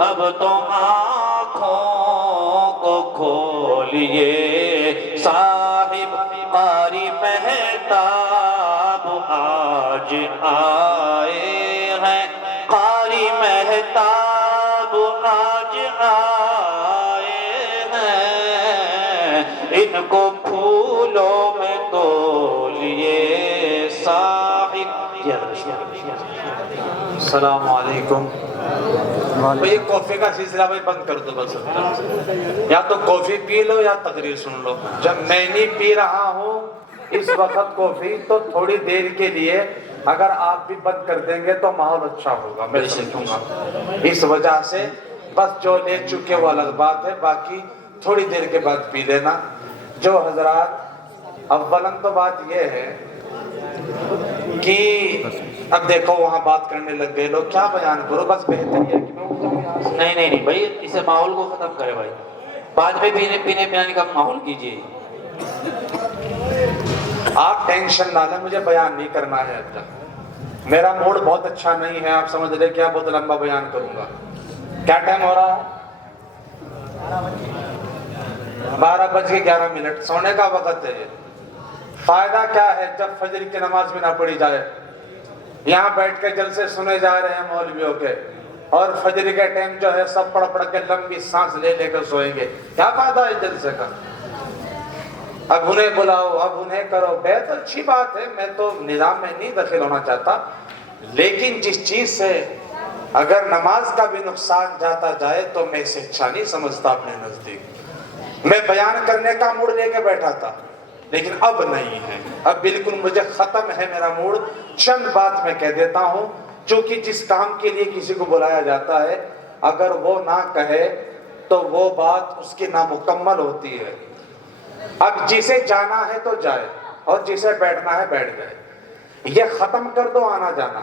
اب تو آنکھوں کو کھولیے صاحب قاری مہتاب آج آئے ہیں، قاری مہتاب آج آئے ہیں، ان کو پھولوں میں تولیے صاحب۔ السلام علیکم۔ یہ کافی کا سلسلہ بھائی بند کر دو بس، یا تو کافی پی لو یا تقریر سن لو۔ جب میں نہیں پی رہا ہوں اس وقت کافی، تو تھوڑی دیر کے لیے اگر آپ بھی بند کر دیں گے تو ماحول اچھا ہوگا، میں سمجھوں گا۔ اس وجہ سے بس جو لے چکے وہ الگ بات ہے، باقی تھوڑی دیر کے بعد پی لینا۔ جو حضرات، اولاً تو بات یہ ہے کہ اب دیکھو وہاں بات کرنے لگ گئے لوگ، کیا بیان کرو، بس بہتر یہ ہے کہ میں اٹھ جاؤں یہاں سے۔ نہیں بھائی، اسے ماحول کو ختم کرے بھائی، بعد میں پینے پیانے کا ماحول کیجیے۔ آپ ٹینشن نہ لیں، مجھے بیان نہیں کرنا ہے اب تک، میرا موڈ بہت اچھا نہیں ہے، آپ سمجھ لیں کیا بہت لمبا بیان کروں گا۔ کیا ٹائم ہو رہا ہے؟ 12:11۔ سونے کا وقت ہے یہ۔ فائدہ کیا ہے جب فجر کی نماز بھی نہ پڑھی جائے، یہاں بیٹھ کے جلسے سنے جا رہے ہیں مولویوں کے، اور فجر کے ٹائم جو ہے سب پڑھ کے لمبی سانس لے کر سوئیں گے، کیا فائدہ ہے جلسے کا؟ اب انہیں بلاؤ، اب انہیں کرو، بہت اچھی بات ہے، میں تو نظام میں نہیں دخل ہونا چاہتا، لیکن جس چیز سے اگر نماز کا بھی نقصان جاتا جائے تو میں اسے اچھا نہیں سمجھتا اپنے نزدیک۔ میں بیان کرنے کا موڈ لے کے بیٹھا تھا، لیکن اب نہیں ہے، اب بالکل مجھے ختم ہے میرا موڈ۔ چند بات میں کہہ دیتا ہوں، چونکہ جس کام کے لیے کسی کو بلایا جاتا ہے اگر وہ نہ کہے تو وہ بات اس کی نامکمل ہوتی ہے۔ اب جسے جانا ہے تو جائے، اور جسے بیٹھنا ہے بیٹھ جائے، یہ ختم کر دو آنا جانا۔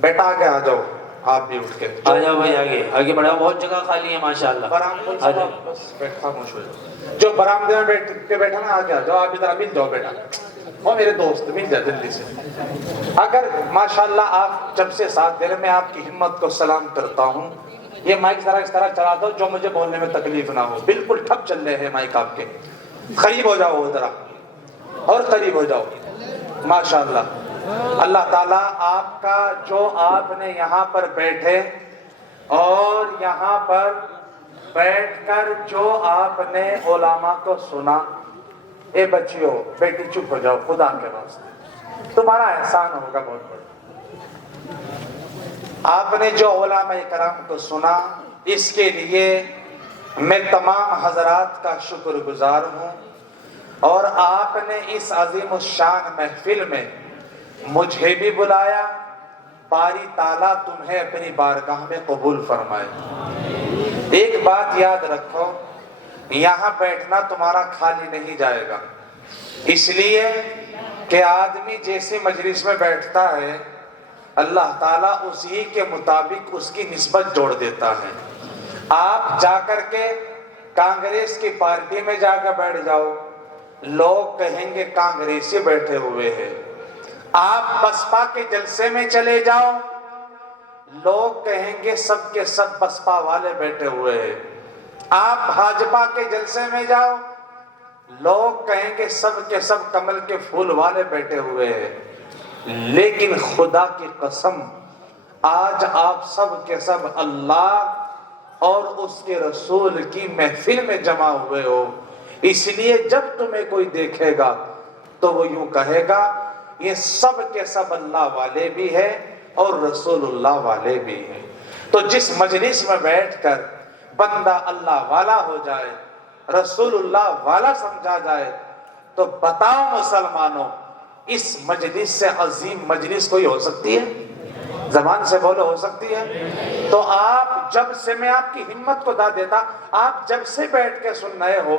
بیٹا آگے آ جاؤ، آپ بھی اٹھ کے آ جاؤ بھائی، آگے بڑھاؤ، بہت جگہ خالی ہے ماشاءاللہ۔ بس بیٹھ خاموش ہو جاؤ، جو برآمدے میں بیٹھ کے بیٹھا نا آگے آ جاؤ، آپ ادھر مل جاؤ بیٹا، وہ میرے دوست مل جائے جلدی سے۔ اگر ماشاءاللہ آپ جب سے ساتھ دے رہے، میں آپ کی ہمت کو سلام کرتا ہوں۔ یہ مائک ذرا اس طرح چلا دو جو مجھے بولنے میں تکلیف نہ ہو، بالکل ٹھپ چل رہے ہیں مائک آپ کے، قریب ہو جاؤ ذرا، اور قریب ہو جاؤ ماشاءاللہ۔ اللہ تعالیٰ آپ کا جو آپ نے یہاں پر بیٹھے اور یہاں پر بیٹھ کر جو آپ نے علماء کو سنا، اے بچیوں بیٹی چپ ہو جاؤ خدا کے واسطے، تمہارا احسان ہوگا بہت بڑا۔ آپ نے جو علماء کرام کو سنا، اس کے لیے میں تمام حضرات کا شکر گزار ہوں، اور آپ نے اس عظیم الشان محفل میں مجھے بھی بلایا، باری تعالیٰ تمہیں اپنی بارگاہ میں قبول فرمائے۔ ایک بات یاد رکھو، یہاں بیٹھنا تمہارا خالی نہیں جائے گا، اس لیے کہ آدمی جیسے مجلس میں بیٹھتا ہے اللہ تعالیٰ اسی کے مطابق اس کی نسبت جوڑ دیتا ہے۔ آپ جا کر کے کانگریس کی پارٹی میں جا کر بیٹھ جاؤ، لوگ کہیں گے کانگریسی بیٹھے ہوئے ہیں۔ آپ بسپا کے جلسے میں چلے جاؤ، لوگ کہیں گے سب کے سب بسپا والے بیٹھے ہوئے ہیں۔ آپ بھاجپا کے جلسے میں جاؤ، لوگ کہیں گے سب کے سب کمل کے پھول والے بیٹھے ہوئے ہیں۔ لیکن خدا کی قسم آج آپ سب کے سب اللہ اور اس کے رسول کی محفل میں جمع ہوئے ہو، اس لیے جب تمہیں کوئی دیکھے گا تو وہ یوں کہے گا یہ سب کے سب اللہ والے بھی ہیں اور رسول اللہ والے بھی ہیں۔ تو جس مجلس میں بیٹھ کر بندہ اللہ والا ہو جائے، رسول اللہ والا سمجھا جائے، تو بتاؤ مسلمانوں اس مجلس سے عظیم مجلس کوئی ہو سکتی ہے؟ زبان سے بولو، ہو سکتی ہے؟ تو آپ جب سے، میں آپ کی ہمت کو دا دیتا، آپ جب سے بیٹھ کے سن رہے ہو،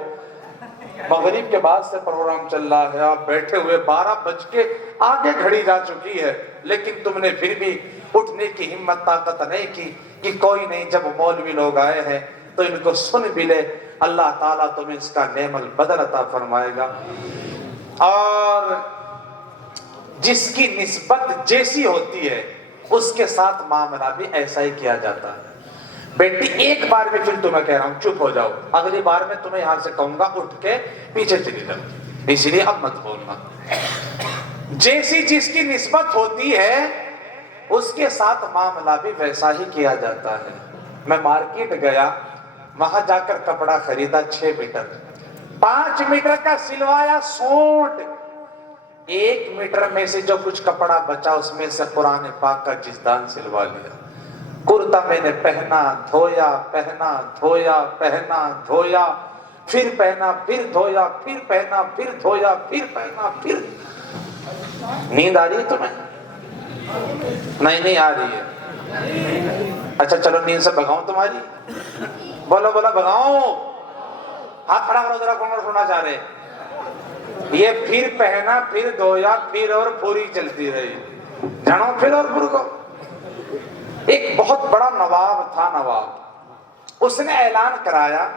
مغرب کے بعد سے پروگرام چل رہا ہے، آپ بیٹھے ہوئے 12 بج کے آگے گھڑی جا چکی ہے، لیکن تم نے پھر بھی اٹھنے کی ہمت طاقت نہیں کی کہ کوئی نہیں، جب مولوی لوگ آئے ہیں تو ان کو سن بھی لے، اللہ تعالیٰ تمہیں اس کا نعم البدل عطا فرمائے گا۔ اور جس کی نسبت جیسی ہوتی ہے اس کے ساتھ معاملہ بھی ایسا ہی کیا جاتا ہے۔ بیٹی ایک بار میں پھر تمہیں کہہ رہا ہوں چپ ہو جاؤ، اگلی بار میں تمہیں یہاں سے کہوں گا اٹھ کے پیچھے چلی جاؤ، اسی لیے اب مت بولنا۔ جیسی جس کی نسبت ہوتی ہے اس کے ساتھ معاملہ بھی ویسا ہی کیا جاتا ہے۔ میں مارکیٹ گیا، وہاں جا کر کپڑا خریدا 6 میٹر، 5 میٹر کا سلوایا سوٹ، 1 میٹر میں سے جو کچھ کپڑا بچا اس میں سے قرآن پاک کا جزدان سلوا لیا۔ کرتا میں نے پہنا دھویا، پہنا دھویا، پہنا دھویا، پھر پہنا پھر دھویا، پھر پہنا پھر دھویا، پھر پہنا پھر۔ نیند آ رہی ہے تمہیں؟ نہیں آ رہی ہے؟ اچھا چلو نیند سے بھگاؤں تمہاری، بولو بولو بھگاؤں، ہاتھ کھڑا کرو ذرا، کون سننا چاہ رہے؟ یہ پھر پہنا پھر دھویا پھر اور پوری چلتی رہی، جانو پھر اور پھر کو۔ ایک بہت بڑا نواب تھا، نواب، اس نے اعلان کرایا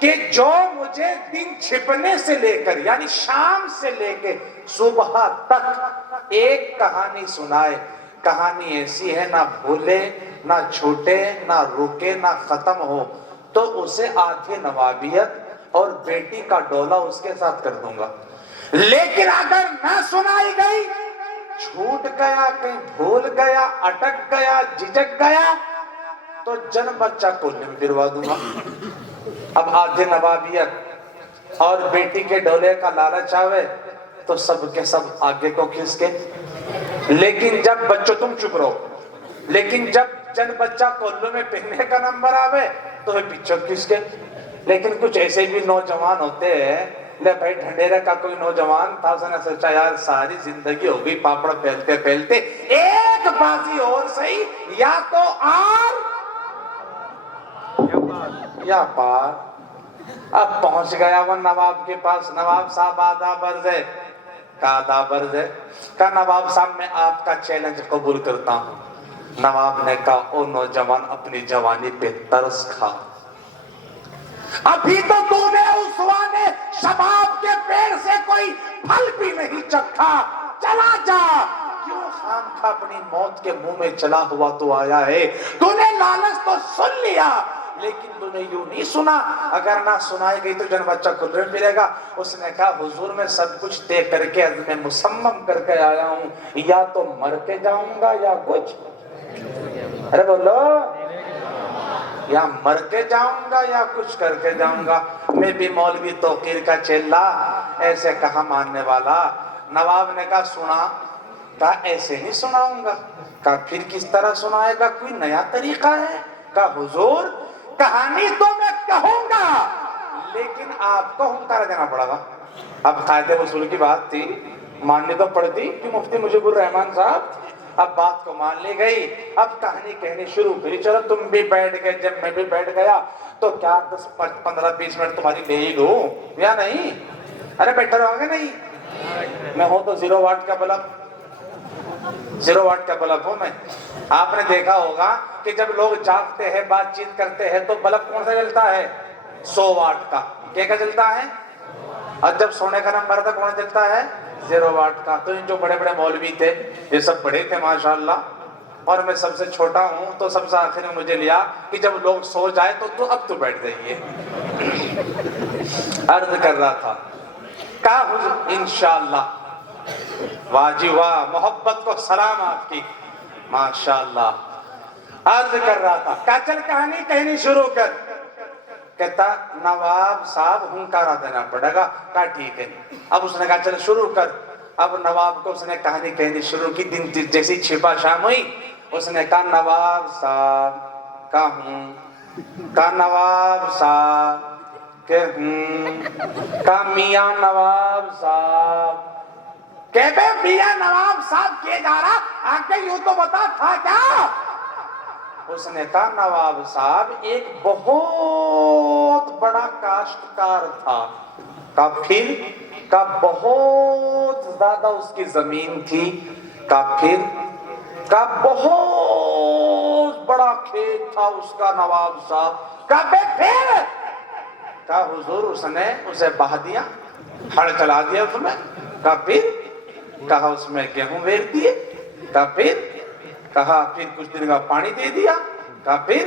کہ جو مجھے دن چھپنے سے لے کر یعنی شام سے لے کے صبح تک ایک کہانی سنائے، کہانی ایسی ہے نہ بھولے نہ چھوٹے نہ رکے نہ ختم ہو، تو اسے آدھی نوابیت اور بیٹی کا ڈولہ اس کے ساتھ کر دوں گا۔ لیکن اگر نہ سنائی گئی، چھوٹ گیا، کہیں بھول گیا، اٹک گیا، جھجک گیا، تو جن بچہ کولے میں گروا دوں گا۔ اب آدھی نوابیت اور بیٹی کے ڈولے کا لالچ آوے تو سب کے سب آگے کو کھس کے، لیکن جب بچوں تم چپ رہو، لیکن جب جن بچہ کولوں میں پہننے کا نمبر آوے تو وہ پیچھے کھس کے۔ لیکن کچھ ایسے بھی نوجوان ہوتے ہیں، لے بھائی ڈھنڈیرے کا کوئی نوجوان تھا، اس نے سوچا یار ساری زندگی ہو گئی پاپڑ پھیلتے پھیلتے، ایک بازی اور صحیح، یا تو آر یا پار۔ اب پہنچ گیا وہ نواب کے پاس، نواب صاحب آدھا برز ہے، کہا آدھا برز ہے، کہا نواب صاحب میں آپ کا چیلنج قبول کرتا ہوں۔ نواب نے کہا او نوجوان اپنی جوانی پہ ترس کھا، ابھی تو تو نے اسوانے شباب کے پیڑ سے کوئی پھل بھی نہیں چکھا، چلا جا، کیوں خام خواہ اپنی موت کے منہ میں چلا ہوا تو آیا ہے؟ تو نے لالچ تو سن لیا لیکن تو نے یوں نہیں سنا، اگر نہ سنائی گئی تو جن بچہ کلر ملے گا۔ اس نے کہا حضور میں سب کچھ طے کر کے عزم مصمم کر کے آیا ہوں، یا تو مر کے جاؤں گا یا کچھ، ارے بولو، یا مر کے جاؤں گا یا کچھ کر کے جاؤں گا۔ میں بھی مولوی توقیر کا چیلا، ایسے کہا ماننے والا۔ نواب نے کہا سنا، کہا ایسے نہیں سناؤں گا، کہا پھر کس طرح سنائے گا، کوئی نیا طریقہ ہے؟ کہا حضور کہانی تو میں کہوں گا لیکن آپ کو ہنکارا دینا پڑا گا۔ اب قاعدے وصول کی بات تھی، ماننی تو پڑتی کہ مفتی مجیب الرحمان صاحب۔ اب بات کو مان لی گئی، اب کہانی کہنی شروع کری، چلو تم بھی بیٹھ گئے، جب میں بھی بیٹھ گیا تو کیا 10 15 20 منٹ تمہاری لے ہی لوں یا نہیں؟ ارے بیٹھے رہو گے نہیں؟ میں ہوں تو 0 واٹ کا بلب، 0 واٹ کا بلب ہوں میں۔ آپ نے دیکھا ہوگا کہ جب لوگ جاگتے ہیں بات چیت کرتے ہیں تو بلب کون سا جلتا ہے؟ 100 واٹ کا۔ کیا جلتا ہے؟ اور جب سونے کا نمبر تھا کون جلتا ہے؟ 0 واٹ کا۔ تو جو بڑے بڑے مولوی تھے یہ سب بڑے تھے ماشاءاللہ، اور میں سب سے چھوٹا ہوں تو سب سے آخر میں مجھے لیا کہ جب لوگ سو جائے تو اب تو بیٹھ جائیے۔ عرض کر رہا تھا، کہا حضور انشاءاللہ، واہ جی واہ، محبت کو سلام آپ کی، ماشاءاللہ۔ عرض کر رہا تھا، کہا چل کہانی کہنی شروع کر۔ کہتا نواب صاحب ہنکارا دینا پڑے گا، کہا ٹھیک ہے۔ اب اس نے کہا چل شروع کر۔ اب نواب کو اس نے کہانی کہنی شروع کی، دن جیسی چھپا شام ہوئی، اس نے کہا نواب صاحب، کہا ہوں، کہا نواب صاحب، کہ ہوں، کہا میاں نواب صاحب، کہتے میاں نواب صاحب کیے جا رہا، آگے یوں تو بتا تھا کیا؟ اس نے کہا نواب صاحب ایک بہت بڑا کاشتکار تھا، کہا پھر؟ کہا بہت زیادہ اس کی زمین تھی، کہا پھر؟ کہا بہت بڑا کھیت تھا اس کا نواب صاحب، کہا پھر؟ کہا حضور اس نے اسے بہا دیا، ہڑ چلا دیا اس میں، کہا پھر؟ کہا اس میں گیہوں بیر دیے، کہا پھر؟ کہا پھر کچھ دن کا پانی دے دیا، کہا پھر؟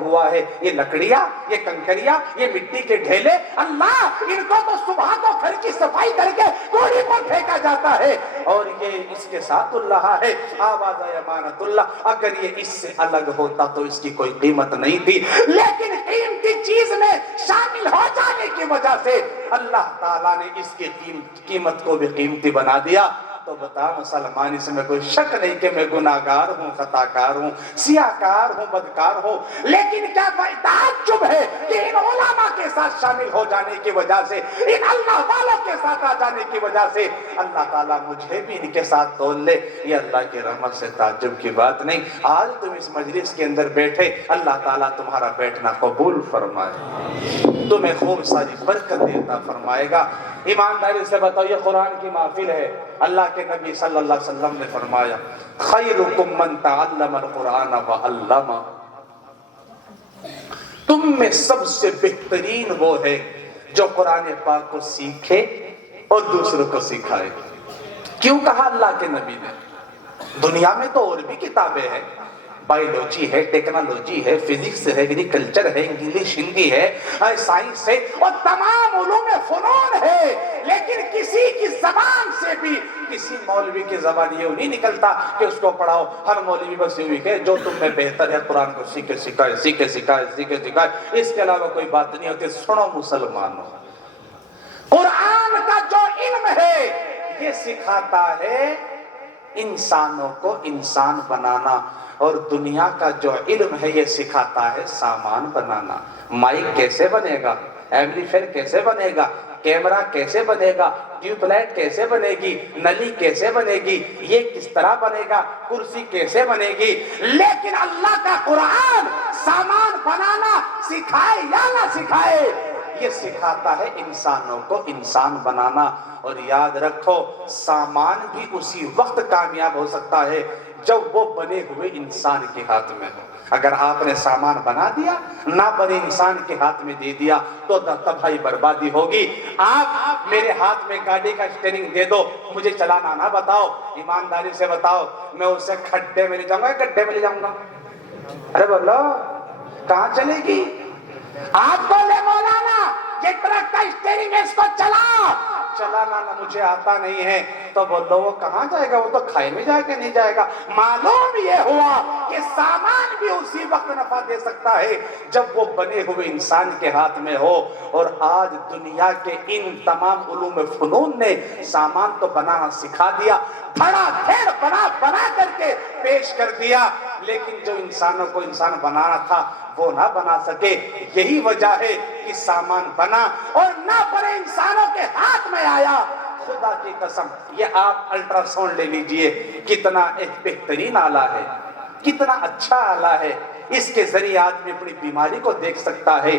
ہوا ہے، یہ لکڑیاں، یہ کنکریاں، یہ مٹی کے ڈھیلے، اللہ ان کو تو صبح کو گھر کی صفائی کر کے کوڑی پر پھینکا جاتا ہے، اور یہ اس کے ساتھ اللہ ہے، آواز امانت اللہ۔ اگر یہ اس سے الگ ہوتا تو اس کی کوئی قیمت نہیں تھی، لیکن قیمتی چیز میں شامل ہو جانے کی وجہ سے اللہ تعالیٰ نے اس کی قیمت کو بھی قیمتی بنا دیا۔ تو بتا مسلمان، اس میں کوئی شک نہیں کہ میں گناہگار ہوں، خطاکار ہوں، سیاہکار ہوں، بدکار ہوں، لیکن کیا تعجب ہے کہ ان علماء کے ساتھ شامل ہو جانے کی وجہ سے، ان اللہ والوں کے ساتھ آ جانے کی وجہ سے اللہ تعالیٰ مجھے بھی ان کے ساتھ تول لے۔ یہ اللہ کی رحمت سے تعجب کی بات نہیں۔ آج تم اس مجلس کے اندر بیٹھے، اللہ تعالیٰ تمہارا بیٹھنا قبول فرمائے، تمہیں خوب ساری برکت دیتا فرمائے گا۔ ایمانداری سے بتاؤ، یہ قرآن کی محفل ہے، اللہ کے نبی صلی اللہ علیہ وسلم نے فرمایا خیرکم من تعلم القرآن وعلمہ، تم میں سب سے بہترین وہ ہے جو قرآن پاک کو سیکھے اور دوسروں کو سکھائے۔ کیوں کہا اللہ کے نبی نے؟ دنیا میں تو اور بھی کتابیں ہیں، بائیولوجی ہے، ٹیکنالوجی ہے، فزکس ہے، ایگریکلچر ہے، انگلش ہندی ہے، سائنس ہے، اور تمام علوم فنون ہے، لیکن کسی کی زبان سے بھی کسی مولوی کی زبان یہ نہیں نکلتا کہ اس کو پڑھاؤ۔ ہر مولوی بس یہ کہ جو تم میں بہتر ہے قرآن کو سیکھے سکھائے، سیکھے سکھائے، سیکھے سکھائے، اس کے علاوہ کوئی بات نہیں ہوتی۔ سنو مسلمانوں، قرآن کا جو علم ہے یہ سکھاتا ہے انسانوں کو انسان بنانا، اور دنیا کا جو علم ہے یہ سکھاتا ہے سامان بنانا۔ مائک کیسے بنے گا، ایمپلیفائر کیسے بنے گا، کیمرہ کیسے بنے گا، ٹیوب لائٹ کیسے بنے گی، نلی کیسے بنے گی، یہ کس طرح بنے گا، کرسی کیسے بنے گی، لیکن اللہ کا قرآن سامان بنانا سکھائے یا نہ سکھائے، یہ سکھاتا ہے انسانوں کو انسان بنانا۔ اور یاد رکھو، سامان بھی اسی وقت کامیاب ہو سکتا ہے جب وہ بنے ہوئے انسان کے ہاتھ میں ہو۔ اگر آپ نے سامان بنا دیا، نہ بنے انسان کے ہاتھ میں دے دیا تو تباہی بربادی ہوگی۔ آپ میرے ہاتھ میں گاڑی کا اسٹیئرنگ دے دو، مجھے چلانا نہ بتاؤ، ایمانداری سے بتاؤ، میں اسے کھڈے میں لے جاؤں گا، گڈھے میں لے جاؤں گا؟ ارے بولو، کہاں چلے گی؟ آپ بولے مولانا یہ ٹرک کا اسٹیئرنگ ہے، اس کو چلانا نہ مجھے آتا نہیں ہے، تو بولو وہ کہاں جائے گا؟ وہ تو کھائے میں جائے گا، نہیں جائے گا۔ معلوم یہ ہوا کہ سامان بھی اسی وقت نفع دے سکتا ہے جب وہ بنے ہوئے انسان کے ہاتھ میں ہو۔ اور آج دنیا کے ان تمام علوم فنون نے سامان تو بنانا سکھا دیا، بڑا ڈھیر بنا کر کے پیش کر دیا، لیکن جو انسانوں کو انسان بنانا تھا وہ نہ بنا سکے۔ یہی وجہ ہے کہ سامان بنا اور نہ بڑے انسانوں کے ہاتھ میں آیا۔ خدا کی قسم، یہ آپ الٹرا ساؤنڈ لے لیجئے، کتنا ایک بہترین آلہ ہے، کتنا اچھا آلہ ہے، اس کے ذریعے آدمی اپنی بیماری کو دیکھ سکتا ہے،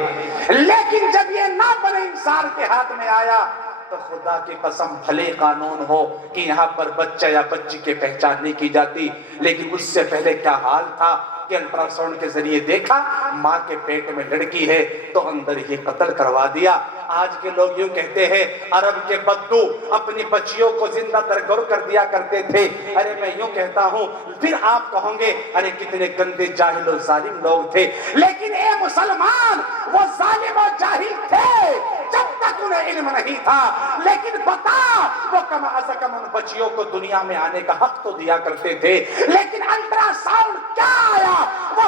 لیکن جب یہ نہ بڑے انسان کے ہاتھ میں آیا تو خدا کی قسم بھلے قانون ہو کہ یہاں پر بچہ یا بچی کی پہچان نہیں کی جاتی، لیکن اس سے پہلے کیا حال تھا کہ الٹرا ساؤنڈ کے ذریعے دیکھا ماں کے پیٹ میں لڑکی ہے تو اندر ہی قتل کروا دیا۔ آج کے لوگ یوں کہتے ہیں عرب کے بدو اپنی بچیوں کو زندہ درگور کر دیا کرتے تھے۔ ارے میں یوں کہتا ہوں، پھر آپ کہوں گے ارے کتنے گندے جاہل و ظالم لوگ تھے، لیکن اے مسلمان، وہ ظالم و جاہل تھے جب تک انہیں علم نہیں تھا، لیکن بتا وہ کم از کم ان بچیوں کو دنیا میں آنے کا حق تو دیا کرتے تھے۔ لیکن الٹرا ساؤنڈ کیا آیا؟ وہ